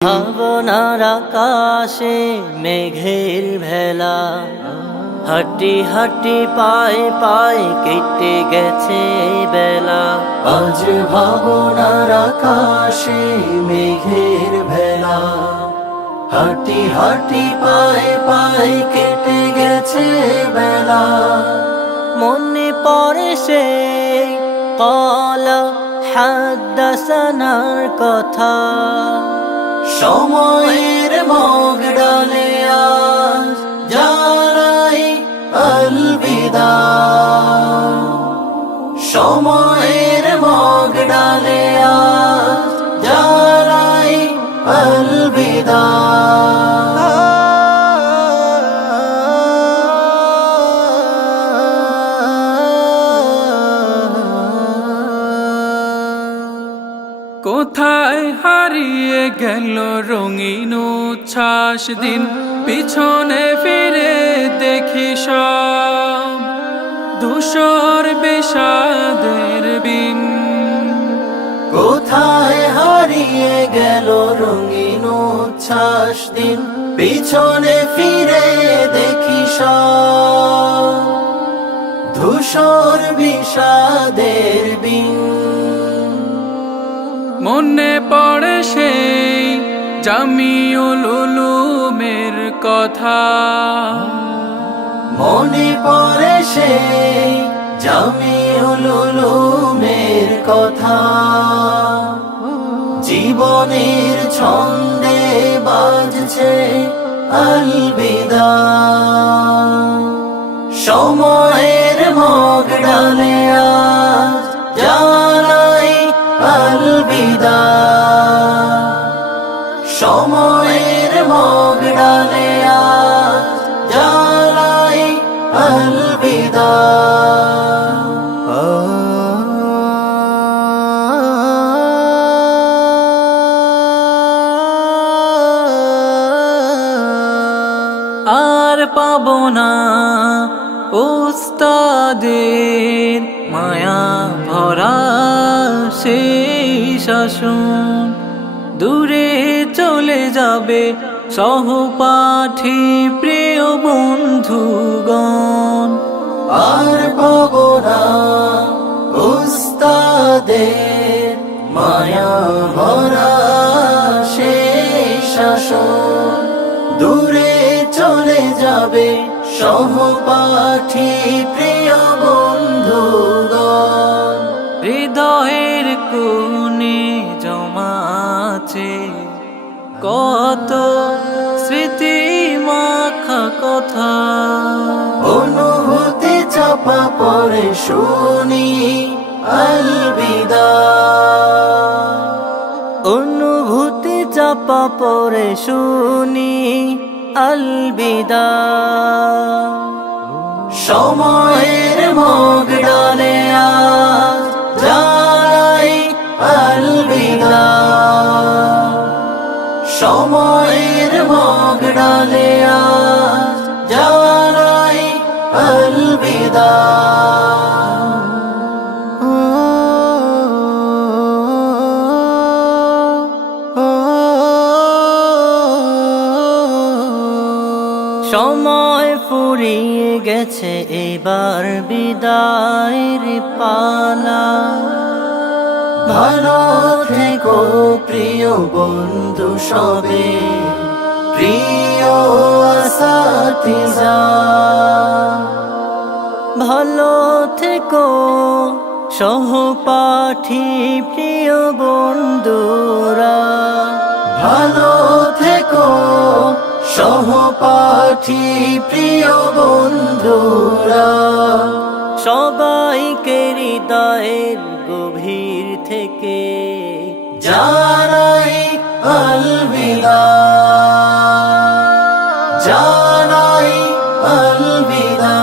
ভাবনার আকাশে মেঘের ভেলা, হাঁটি হাঁটি পায়ে পায়ে কেটে গেছে বেলা। আজ ভাবনার আকাশে মেঘের ভেলা, হাঁটি হাঁটি পায়ে পায়ে কেটে গেছে বেলা। মনে পড়ে সে ক্বালা হাদ্দাসানার কথা, সময়ের মগ ডালে আজ জানাই আলবিদা। সময়ের মগ ডালে আজ জানাই আলবিদা। কোথায় হারিয়ে গেল রঙিন উচ্ছ্বাস দিন, পিছনে ফিরে দেখি সব ধূসর বিষাদের বিন। কোথায় হারিয়ে গেল রঙিন উচ্ছ্বাস দিন, পিছনে ফিরে দেখি সব ধূসর বিষাদের বিন। মনে পড়ে সেই জামিউল উলুমের কথা, মনে পড়ে সেই জামিউল উলুমের কথা। জীবনের ছন্দে বাজছে আলবিদা। সময়ের মগ ডালে আজ জানাই আলবিদা। সময়ের মগ ডালে আজ জানাই আলবিদা। আর পাবো না উস্তাদের মায়া ভরা সেই শাসন, দূরে চলে যাবে সহপাঠী প্রিয় বন্ধুগণ। আর পাবো না উস্তাদের মায়া ভরা সেই শাসন, দূরে চলে যাবে সহপাঠী প্রিয় বন্ধুগণ। হৃদয়ের কোণে জমাছে কত স্মৃতি মাখা কথা, অনুভূতি চাপা পড়ে শুনি আলবিদা। অনুভূতি চাপা পড়ে শুনি আলবিদা। সময়ের মগ ডালে আজ জানাই আলবিদা। সময়ের মগ ডালে আজ জানাই আলবিদা। সময় ফুরিয়ে গেছে এবার বিদায়ের পালা। ভালো থেকো প্রিয় বন্ধু সবে, প্রিয় আসাতিজা। ভালো থেকো সহপাঠী প্রিয় বন্ধুরা। ভালো থেকো সহপাঠী প্রিয় বন্ধুরা। সবাইকে হৃদয়ের গভীর থেকে জানাই আলবিদা। জানাই আলবিদা।